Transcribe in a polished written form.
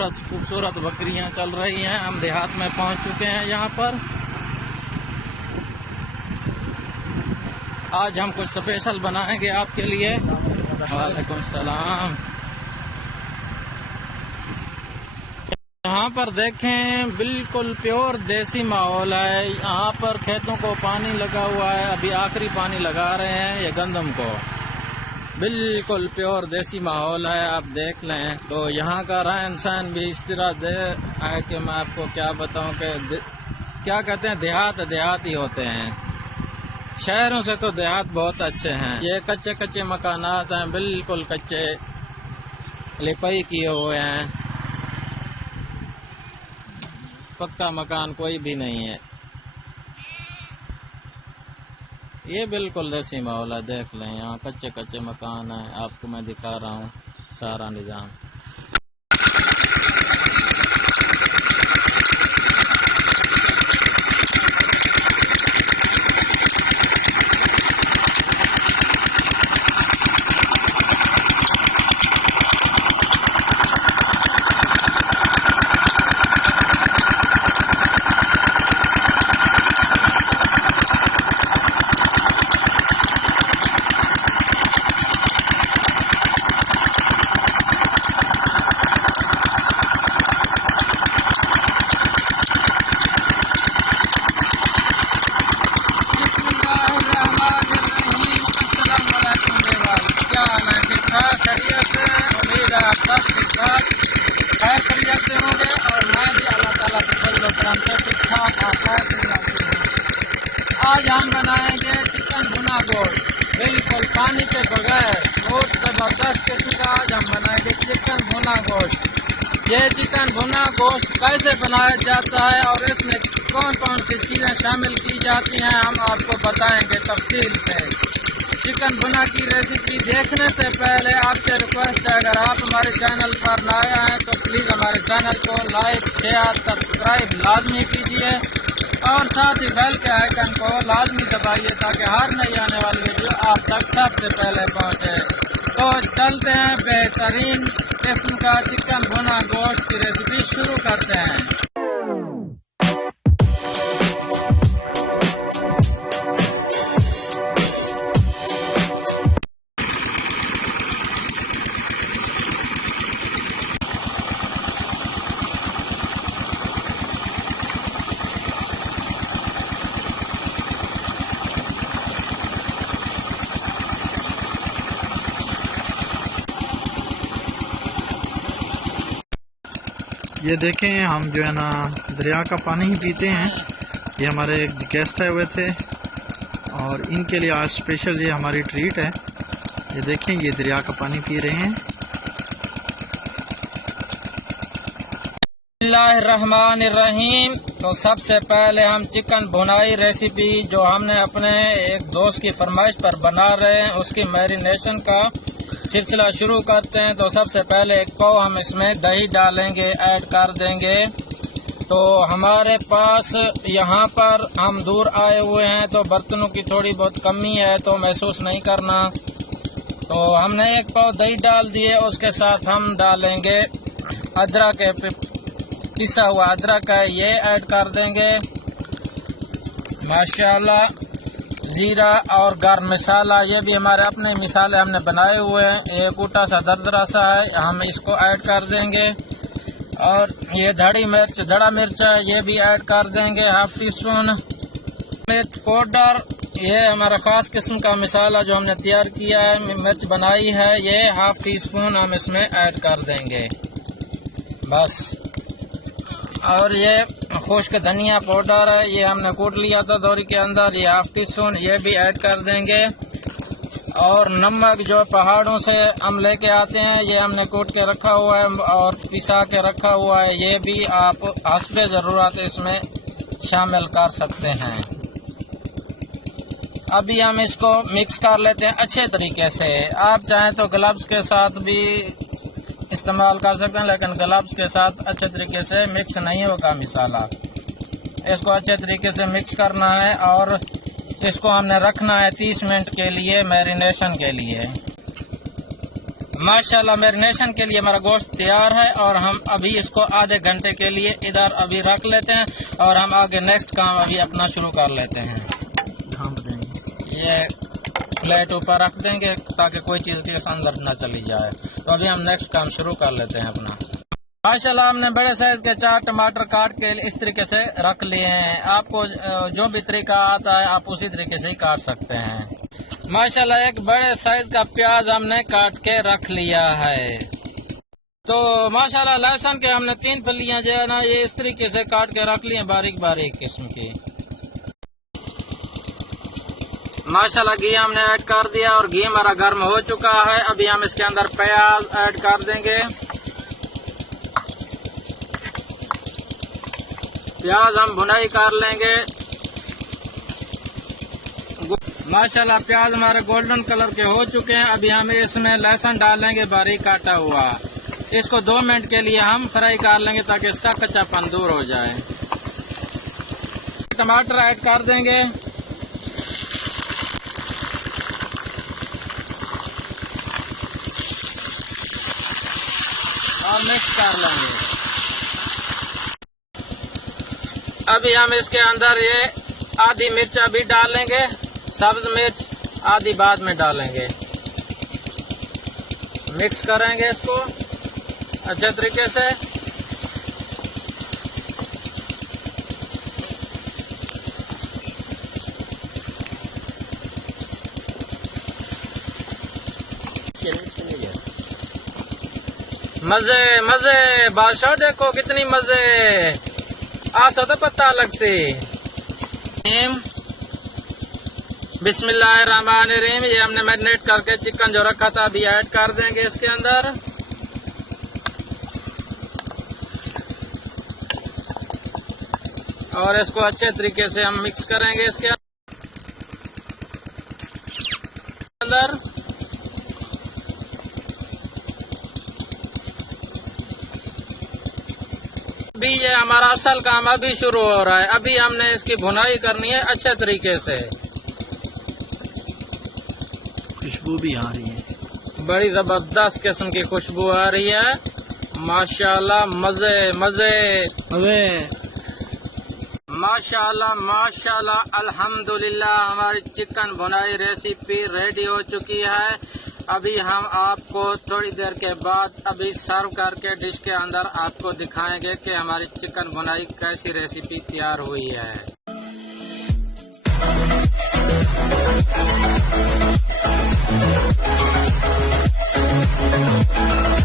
खूबसूरत खूबसूरत बकरियां चल रही हैं। हम देहात में पहुंच चुके हैं। यहाँ पर आज हम कुछ स्पेशल बनाएंगे आपके लिए। वालेकुम सलाम। यहाँ पर देखें, बिल्कुल प्योर देसी माहौल है। यहाँ पर खेतों को पानी लगा हुआ है, अभी आखिरी पानी लगा रहे हैं ये गंदम को। बिल्कुल प्योर देसी माहौल है, आप देख लें। तो यहाँ का रहन सहन भी इस तरह दे है कि मैं आपको क्या बताऊं कि क्या कहते हैं, देहात ही होते हैं। शहरों से तो देहात बहुत अच्छे हैं। ये कच्चे कच्चे मकानात हैं, बिल्कुल कच्चे, लिपाई किए हुए हैं। पक्का मकान कोई भी नहीं है। ये बिल्कुल देसी माहौल है, देख लें। यहाँ कच्चे कच्चे मकान है, आपको मैं दिखा रहा हूँ सारा निज़ाम। आज हम बनाएंगे चिकन भुना गोश्त, बिल्कुल पानी के बगैर। बहुत जबरदस्त किस्म का आज हम बनाएंगे चिकन भुना गोश्त। ये चिकन भुना गोश्त कैसे बनाया जाता है और इसमें कौन कौन सी चीज़ें शामिल की जाती हैं, हम आपको बताएंगे तफसील से। चिकन भुना की रेसिपी देखने से पहले आपसे रिक्वेस्ट है, अगर आप हमारे चैनल पर नया हैं तो प्लीज़ हमारे चैनल को लाइक शेयर सब्सक्राइब लाजमी कीजिए और साथ ही बेल के आइकन को लाजमी दबाइए ताकि हर नई आने वाली वीडियो आप तक सबसे पहले पहुंचे। तो चलते हैं, बेहतरीन किस्म का चिकन भुना गोश्त की रेसिपी शुरू करते हैं। ये देखें, हम जो है ना दरिया का पानी ही पीते हैं। ये हमारे गेस्ट आए हुए थे और इनके लिए आज स्पेशल ये हमारी ट्रीट है। ये देखें, ये दरिया का पानी पी रहे हैं। बिस्मिल्लाहिर्रहमानिर्रहीम। तो सबसे पहले हम चिकन भुनाई रेसिपी जो हमने अपने एक दोस्त की फरमाइश पर बना रहे हैं, उसकी मैरिनेशन का सिलसिला शुरू करते हैं। तो सबसे पहले एक पाव हम इसमें दही डालेंगे, ऐड कर देंगे। तो हमारे पास यहाँ पर हम दूर आए हुए हैं तो बर्तनों की थोड़ी बहुत कमी है, तो महसूस नहीं करना। तो हमने एक पाव दही डाल दिए, उसके साथ हम डालेंगे अदरक है, पिसा हुआ अदरक है, ये ऐड कर देंगे। माशाल्लाह, जीरा और गर्म मसाला, ये भी हमारे अपने मिसाले हमने बनाए हुए हैं। एक कूटा सा दरदरा सा है, हम इसको ऐड कर देंगे। और ये धड़ा मिर्च है, ये भी ऐड कर देंगे, हाफ टी स्पून। मिर्च पाउडर, ये हमारा खास किस्म का मसाला जो हमने तैयार किया है, मिर्च बनाई है, ये हाफ टी स्पून हम इसमें ऐड कर देंगे बस। और ये खुश्क धनिया पाउडर है, ये हमने कूट लिया था दौरी के अंदर, ये हाफ टी स्पून, ये भी ऐड कर देंगे। और नमक जो पहाड़ों से हम लेके आते हैं, ये हमने कूट के रखा हुआ है और पिसा के रखा हुआ है, ये भी आप हस्बे ज़रूरत इसमें शामिल कर सकते हैं। अभी हम इसको मिक्स कर लेते हैं अच्छे तरीके से। आप चाहें तो ग्लव्स के साथ भी इस्तेमाल कर सकते हैं, लेकिन ग्लव्स के साथ अच्छे तरीके से मिक्स नहीं होगा मसाला। इसको अच्छे तरीके से मिक्स करना है और इसको हमने रखना है 30 मिनट के लिए मैरिनेशन के लिए। माशाल्लाह मैरिनेशन के लिए हमारा गोश्त तैयार है और हम अभी इसको आधे घंटे के लिए इधर अभी रख लेते हैं और हम आगे नेक्स्ट काम अभी अपना शुरू कर लेते हैं। ये प्लेट ऊपर रख देंगे ताकि कोई चीज़ के अंदर न चली जाए। तो अभी हम नेक्स्ट काम शुरू कर लेते हैं अपना। माशाल्लाह हमने बड़े साइज के 4 टमाटर काट के इस तरीके से रख लिए हैं। आपको जो भी तरीका आता है आप उसी तरीके से ही काट सकते हैं। माशाल्लाह एक बड़े साइज का प्याज हमने काट के रख लिया है। तो माशाल्लाह लहसुन के हमने 3 फलियां जो है ना ये इस तरीके से काट के रख लिए बारीक बारीक किस्म की। माशाल्लाह घी हमने ऐड कर दिया और घी हमारा गर्म हो चुका है। अभी हम इसके अंदर प्याज ऐड कर देंगे। प्याज हम भुनाई कर लेंगे। माशाल्लाह प्याज हमारे गोल्डन कलर के हो चुके हैं। अभी हम इसमें लहसुन डालेंगे बारीक काटा हुआ। इसको 2 मिनट के लिए हम फ्राई कर लेंगे ताकि इसका कच्चापन दूर हो जाए। टमाटर ऐड कर देंगे और मिक्स कर लेंगे। अभी हम इसके अंदर ये आधी मिर्च अभी डालेंगे, सब्ज मिर्च आधी बाद में डालेंगे। मिक्स करेंगे इसको अच्छे तरीके से। मजे मजे बादशाह देखो कितनी मजे आ सदा पता अलग से। बिस्मिल्लाहिर्रहमानिर्रहीम। ये हमने मैरिनेट करके चिकन जो रखा था अभी ऐड कर देंगे इसके अंदर। और इसको अच्छे तरीके से हम मिक्स करेंगे इसके अंदर। अभी ये हमारा असल काम अभी शुरू हो रहा है। अभी हमने इसकी भुनाई करनी है अच्छे तरीके से। खुशबू भी आ रही है, बड़ी जबरदस्त किस्म की खुशबू आ रही है। माशाल्लाह मजे मजे मजे। माशाल्लाह माशाल्लाह अल्हम्दुलिल्लाह हमारी चिकन भुनाई रेसिपी रेडी हो चुकी है। अभी हम आपको थोड़ी देर के बाद अभी सर्व करके डिश के अंदर आपको दिखाएंगे कि हमारी चिकन भुनाई कैसी रेसिपी तैयार हुई है।